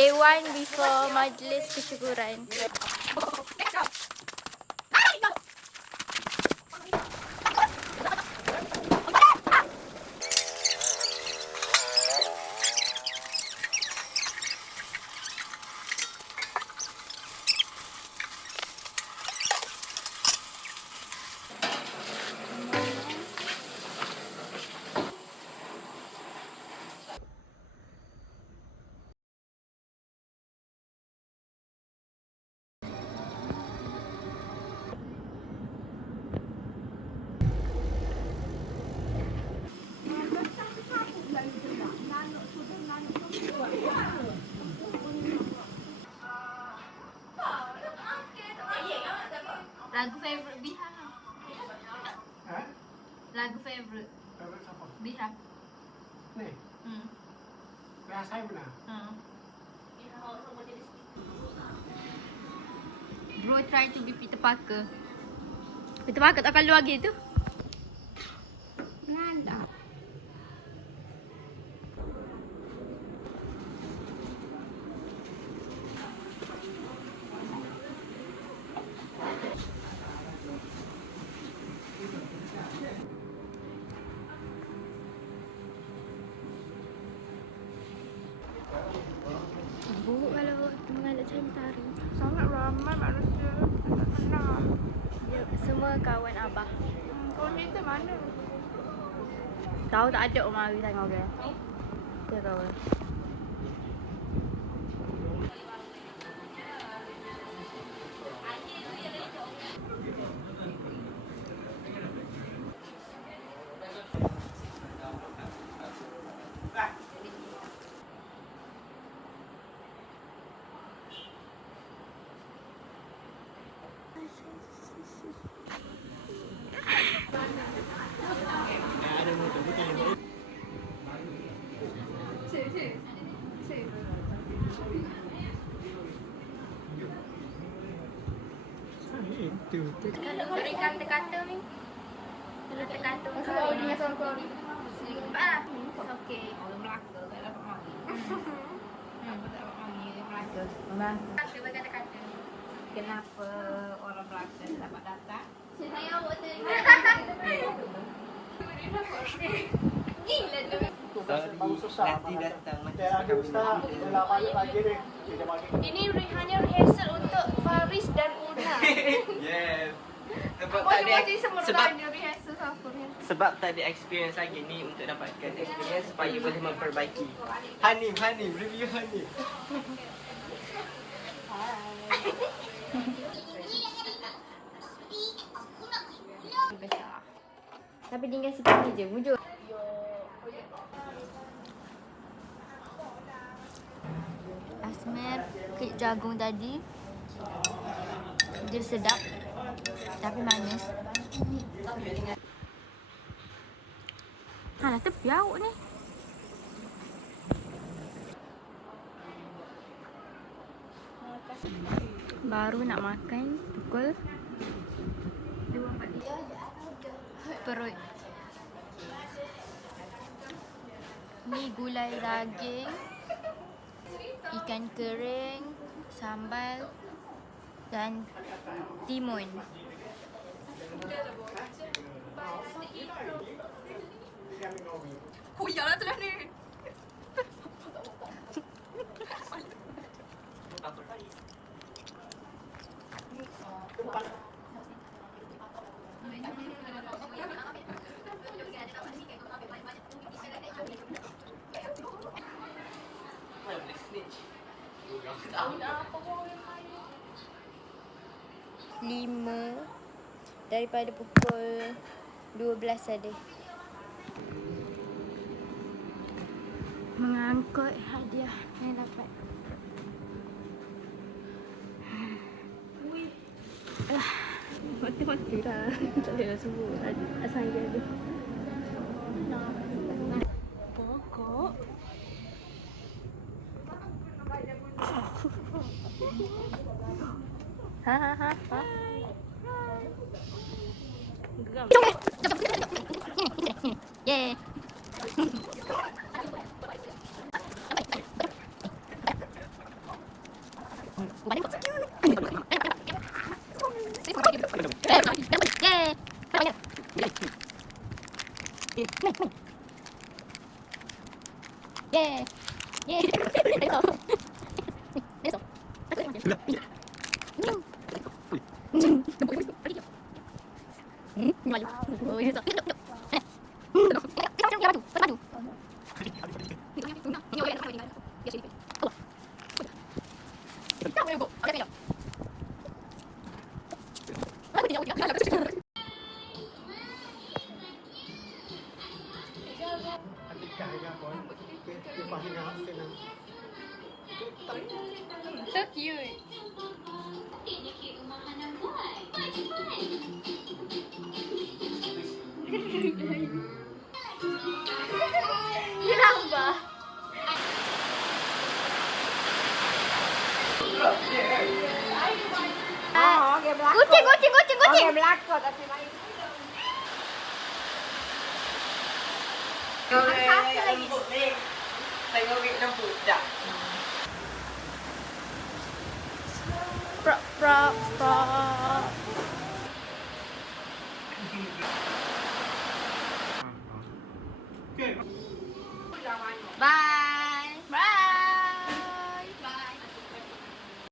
Day 1 before majlis kesyukuran. Lagu favorite Biha. Lagu favorite Biha. Ni, dah saya benar. Bro try to be Peter Parker. Peter Parker tak kalau lagi tu. Nanda. Buruk kalau mengalah Cahaya Mentari. Sangat ramai manusia tak kenal. Ya, semua kawan Abah. Kawan kita mana? Tahu tak ada orang mari tengok dia. Dia kawan. Itu. Kalau beri kata-kata ni. Kalau kata-kata Kalau dia sama kau ni. ah, it's okay. Orang Melaka tak dapat mari. Kenapa tak dapat mari orang Melaka? Kata berkata-kata. Kenapa orang Melaka tak dapat datang? Sini awak tu. Gila tu. Baru susah. Nanti datang macam Ada ustaz, dia nak balik pagi ni. Dia bagi. Ini hanya rehearsal untuk Faris dan Una. Yes. Sebab Mau tak ada cuma semua sebab tanya rehearsal apa ni. sebab tak ada experience lagi ni untuk dapatkan experience supaya boleh memperbaiki. Hanif, review Hanif. Besar. Tapi tinggal sikit je, wujud. Asmer kek jagung tadi. Dia sedap. Tapi manis. Alah terpiau ni. Baru nak makan pukul 2.43. Perut. Ni gulai daging, ikan kering, sambal dan timun. Kuyalah tu lah ni. Lima daripada pukul 12 tadi. Mengangkut hadiah yang dapat. Mati-mati lah. Tak boleh lah sebut. Asal dia ada. Pokok. Ha. Geram. Yeah. Yeah. Yeah. Eso. Eso. Maju. Oh, eso. Maju. Maju. Atik kaya po. Ipahinga sila. So cute. Yun lang ba? Kucing, kucing, kucing, kucing. Kau lembut ni. Tengok wig lembut dah. Prop, prop, prop. Okay. Bye.